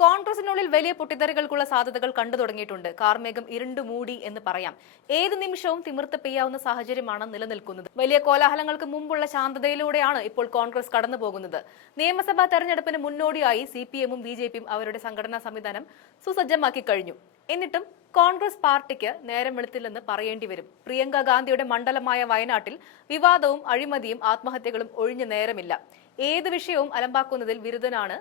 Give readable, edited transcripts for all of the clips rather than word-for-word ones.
കോൺഗ്രസിനുള്ളിൽ വലിയ പൊട്ടിത്തെറികൾക്കുള്ള സാധ്യതകൾ കണ്ടു തുടങ്ങിയിട്ടുണ്ട്. കാർമേഘം ഇരുണ്ടു മൂടി എന്ന് പറയാം. ഏത് നിമിഷവും തിമിർത്ത് പെയ്യാവുന്ന സാഹചര്യമാണ് നിലനിൽക്കുന്നത്. വലിയ കോലാഹലങ്ങൾക്ക് മുമ്പുള്ള ശാന്തതയിലൂടെയാണ് ഇപ്പോൾ കോൺഗ്രസ് കടന്നു പോകുന്നത്. നിയമസഭാ തെരഞ്ഞെടുപ്പിന് മുന്നോടിയായി സിപിഎമ്മും ബിജെപിയും അവരുടെ സംഘടനാ സംവിധാനം സുസജ്ജമാക്കി കഴിഞ്ഞു. എന്നിട്ടും കോൺഗ്രസ് പാർട്ടിക്ക് നേരം വെളുത്തില്ലെന്ന് പറയേണ്ടി വരും. പ്രിയങ്ക ഗാന്ധിയുടെ മണ്ഡലമായ വയനാട്ടിൽ വിവാദവും അഴിമതിയും ആത്മഹത്യകളും ഒഴിഞ്ഞ നേരമില്ല. ഏത് വിഷയവും അലമ്പാക്കുന്നതിൽ വിരുദ്ധനാണ്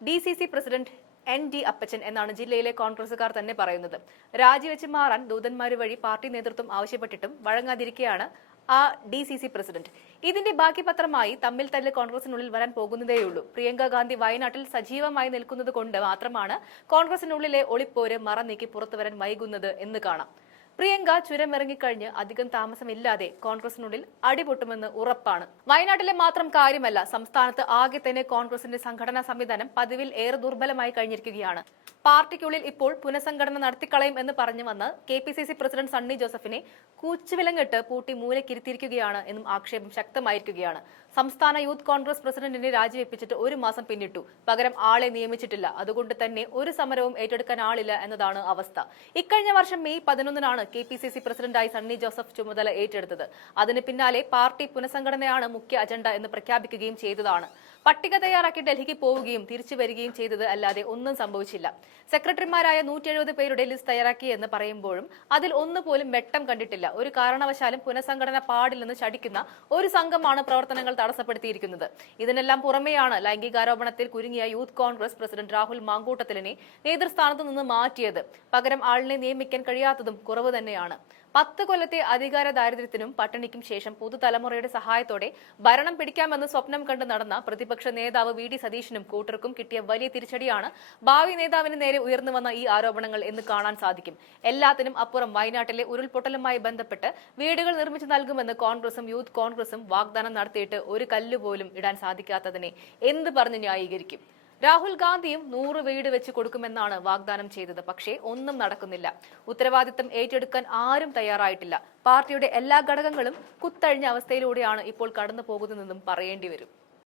DCC പ്രസിഡന്റ് ND അപ്പച്ചൻ എന്നാണ് ജില്ലയിലെ കോൺഗ്രസുകാർ തന്നെ പറയുന്നത്. രാജിവെച്ച് മാറാൻ ദൂതന്മാര് വഴി പാർട്ടി നേതൃത്വം ആവശ്യപ്പെട്ടിട്ടും വഴങ്ങാതിരിക്കെയാണ് ആ DCC പ്രസിഡന്റ്. ഇതിന്റെ ബാക്കി പത്രമായി തമ്മിൽ തല്ല് കോൺഗ്രസിനുള്ളിൽ വരാൻ പോകുന്നതേയുള്ളൂ. പ്രിയങ്ക ഗാന്ധി വയനാട്ടിൽ സജീവമായി നിൽക്കുന്നത് കൊണ്ട് മാത്രമാണ് കോൺഗ്രസിനുള്ളിലെ ഒളിപ്പോര് മറ നീക്കി പുറത്തുവരാൻ വൈകുന്നത് എന്ന് കാണാം. പ്രിയങ്ക ചുരമിറങ്ങിക്കഴിഞ്ഞ് അധികം താമസമില്ലാതെ കോൺഗ്രസിനുള്ളിൽ അടിപൊട്ടുമെന്ന് ഉറപ്പാണ്. വയനാട്ടിലെ മാത്രം കാര്യമല്ല, സംസ്ഥാനത്ത് ആകെ തന്നെ കോൺഗ്രസിന്റെ സംഘടനാ സംവിധാനം പതിവിൽ ഏറെ ദുർബലമായി കഴിഞ്ഞിരിക്കുകയാണ്. പാർട്ടിക്കുള്ളിൽ ഇപ്പോൾ പുനഃസംഘടന നടത്തിക്കളയും എന്ന് പറഞ്ഞു വന്ന് KPCC പ്രസിഡന്റ് സണ്ണി ജോസഫിനെ കൂച്ചുവിലങ്ങിട്ട് പൂട്ടി മൂലക്കിരുത്തിയിരിക്കുകയാണ് എന്നും ആക്ഷേപം ശക്തമായിരിക്കുകയാണ്. സംസ്ഥാന യൂത്ത് കോൺഗ്രസ് പ്രസിഡന്റിനെ രാജിവെപ്പിച്ചിട്ട് 1 മാസം പിന്നിട്ടു. പകരം ആളെ നിയമിച്ചിട്ടില്ല. അതുകൊണ്ട് തന്നെ ഒരു സമരവും ഏറ്റെടുക്കാൻ ആളില്ല എന്നതാണ് അവസ്ഥ. ഇക്കഴിഞ്ഞ വർഷം മെയ് 11-നാണ് KPCC പ്രസിഡന്റായി സണ്ണി ജോസഫ് ചുമതല ഏറ്റെടുത്തത്. അതിന് പിന്നാലെ പാർട്ടി പുനഃസംഘടനയാണ് മുഖ്യ അജണ്ട എന്ന് പ്രഖ്യാപിക്കുകയും ചെയ്തതാണ്. പട്ടിക തയ്യാറാക്കി ഡൽഹിക്ക് പോവുകയും തിരിച്ചു വരികയും ചെയ്തത് അല്ലാതെ ഒന്നും സംഭവിച്ചില്ല. സെക്രട്ടറിമാരായ 170 പേരുടെ ലിസ്റ്റ് തയ്യാറാക്കിയെന്ന് പറയുമ്പോഴും അതിൽ ഒന്നുപോലും വെട്ടം കണ്ടിട്ടില്ല. ഒരു കാരണവശാലും പുനഃസംഘടന പാടില്ലെന്ന് ശഠിക്കുന്ന ഒരു സംഘമാണ് പ്രവർത്തനങ്ങൾ തടസ്സപ്പെടുത്തിയിരിക്കുന്നത്. ഇതിനെല്ലാം പുറമെയാണ് ലൈംഗികാരോപണത്തിൽ കുരുങ്ങിയ യൂത്ത് കോൺഗ്രസ് പ്രസിഡന്റ് രാഹുൽ മാങ്കൂട്ടത്തിലിനെ നേതൃസ്ഥാനത്ത് നിന്ന് മാറ്റിയത്. പകരം ആളിനെ നിയമിക്കാൻ കഴിയാത്തതും കുറവ് തന്നെയാണ്. 10 കൊല്ലത്തെ അധികാര ദാരിദ്ര്യത്തിനും പട്ടിണിക്കും ശേഷം പുതുതലമുറയുടെ സഹായത്തോടെ ഭരണം പിടിക്കാമെന്ന് സ്വപ്നം കണ്ട് നടന്ന പ്രതിപക്ഷ നേതാവ് VD സതീശനും കൂട്ടർക്കും കിട്ടിയ വലിയ തിരിച്ചടിയാണ് ഭാവി നേതാവിന് നേരെ ഉയർന്നു വന്ന ഈ ആരോപണങ്ങൾ എന്ന് കാണാൻ സാധിക്കും. എല്ലാത്തിനും അപ്പുറം വയനാട്ടിലെ ഉരുൾപൊട്ടലുമായി ബന്ധപ്പെട്ട് വീടുകൾ നിർമ്മിച്ചു നൽകുമെന്ന് കോൺഗ്രസും യൂത്ത് കോൺഗ്രസും വാഗ്ദാനം നടത്തിയിട്ട് ഒരു കല്ലുപോലും ഇടാൻ സാധിക്കാത്തതിനെ എന്ത് പറഞ്ഞ് ന്യായീകരിക്കും? രാഹുൽ ഗാന്ധിയും 100 വീട് വെച്ച് കൊടുക്കുമെന്നാണ് വാഗ്ദാനം ചെയ്തത്. പക്ഷേ ഒന്നും നടക്കുന്നില്ല. ഉത്തരവാദിത്തം ഏറ്റെടുക്കാൻ ആരും തയ്യാറായിട്ടില്ല. പാർട്ടിയുടെ എല്ലാ ഘടകങ്ങളും കുത്തഴിഞ്ഞ അവസ്ഥയിലൂടെയാണ് ഇപ്പോൾ കടന്നു പോകുന്നതെന്നും പറയേണ്ടി വരും.